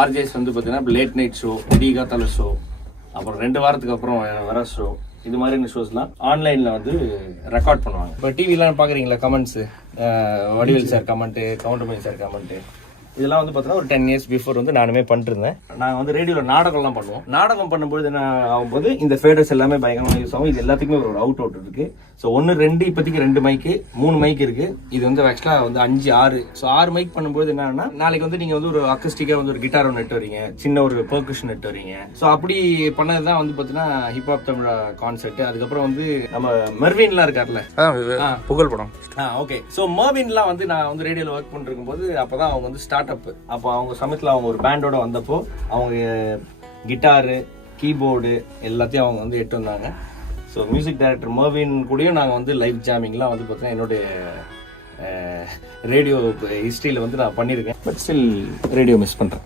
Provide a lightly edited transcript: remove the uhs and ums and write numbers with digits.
RJs வந்து பார்த்தீங்கன்னா late night show, விடிகாத்தால show, அப்புறம் 2 வாரத்துக்கு அப்புறம் வர ஷோ, இது மாதிரியான ஷோஸ்லாம் ஆன்லைனில் வந்து ரெக்கார்ட் பண்ணுவாங்க. இப்போ டிவிலாம் பார்க்குறீங்களா, comments, Vadivel sir comment, Goundamani sir comment, இதெல்லாம் வந்து பார்த்தீங்கன்னா ஒரு 10 இயர்ஸ் பிஃபோர் வந்து நானுமே பண்ணிருந்தேன். நாங்கள் வந்து ரேடியோவில் நாடகம்லாம் பண்ணுவோம். நாடகம் பண்ணும்போது என்ன ஆகும்போது இந்த ஃபேடர்ஸ் எல்லாமே பயங்கரமாக யூஸ் ஆகும். இது எல்லாத்துக்குமே ஒரு அவுட் இருக்கு. ஸோ 1 2 இப்போதைக்கு 2 மைக்கு, 3 மைக் இருக்கு. இது வந்து ஆக்சுவலாக வந்து 5 6. ஸோ 6 மைக் பண்ணும்போது என்னன்னா, நாளைக்கு வந்து நீங்கள் வந்து ஒரு அக்கஸ்டிக்காக வந்து ஒரு கிட்டார் ஒன்று நெட்டு வரீங்க, சின்ன ஒரு பெர்கஷன் நெட்டு வரீங்க. ஸோ அப்படி பண்ணது தான் வந்து பார்த்தீங்கன்னா ஹிப்ஹாப் தமிழ் கான்செப்ட். அதுக்கப்புறம் வந்து நம்ம மெர்வின்லாம் இருக்கார்ல, புகழ் படம். ஓகே. ஸோ மெர்வின்லாம் வந்து நான் வந்து ரேடியோவில் ஒர்க் பண்ணிருக்கும் போது அப்போதான் அவங்க வந்து ஸ்டார்ட் அப். அப்போ அவங்க சமயத்தில் அவங்க ஒரு பேண்டோட வந்தப்போ அவங்க கிட்டாரு, கீபோர்டு எல்லாத்தையும் அவங்க வந்து எட்டு வந்தாங்க. ஸோ மியூசிக் டைரக்டர் மெர்வின் கூடயும் நாங்கள் வந்து லைவ் ஜாமிங்லாம் வந்து பார்த்தீங்கன்னா என்னுடைய ரேடியோ ஹிஸ்ட்ரியில் வந்து நான் பண்ணியிருக்கேன். பட் ஸ்டில் ரேடியோ மிஸ் பண்ணுறேன்.